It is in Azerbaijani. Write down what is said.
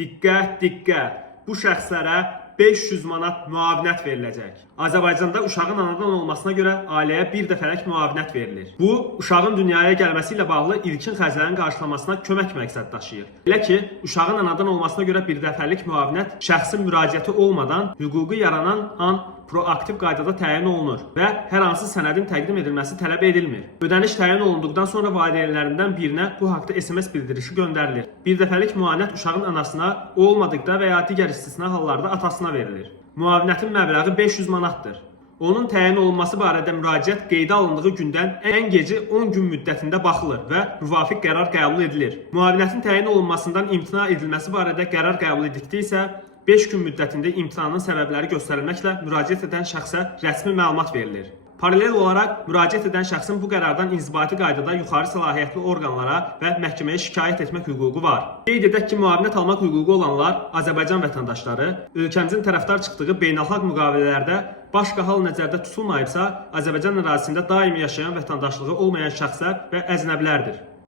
Diqqət, diqqət. Bu şəxslərə 500 manat müavinət veriləcək. Azərbaycanda uşağın anadan olmasına görə ailəyə bir dəfəlik müavinət verilir. Bu, uşağın dünyaya gəlməsi ilə bağlı ilkin xərclərin qarşılamasına kömək məqsəd daşıyır. Belə ki, uşağın anadan olmasına görə bir dəfəlik müavinət şəxsin müraciəti olmadan hüququ yaranan an proaktiv qaydada təyin olunur və hər hansı sənədin təqdim edilməsi tələb edilmir. Ödəniş təyin olunduqdan sonra valideynlərindən birinə bu haqda SMS bildirişi göndərilir. Bir dəfəlik müavinət uşağın anasına, o olmadıqda və ya digər istisna hallarda atasına verilir. Müavinətin məbləği 500 manatdır. Onun təyin olunması barədə müraciət qeydə alındığı gündən ən gecə 10 gün müddətində baxılır və müvafiq qərar qəbul edilir. Müavinətin təyin olunmasından imtina edilməsi barədə qərar qəbul edildi isə 5 gün müddətində imtinanın səbəbləri göstərilməklə müraciət edən şəxsə rəsmi məlumat verilir. Paralel olaraq müraciət edən şəxsin bu qərardan inzibati qaydada yuxarı səlahiyyətli orqanlara və məhkəməyə şikayət etmək hüququ var. Qeyd edək ki, müavinət almaq hüququ olanlar Azərbaycan vətəndaşları ölkəmizin tərəfdar çıxdığı beynəlxalq müqavilələrdə başqa hal nəzərdə tutulmayıbsa, Azərbaycan ərazisində daimi yaşayan vətəndaşlığı olmayan şəxslər və əcnəbilərdir.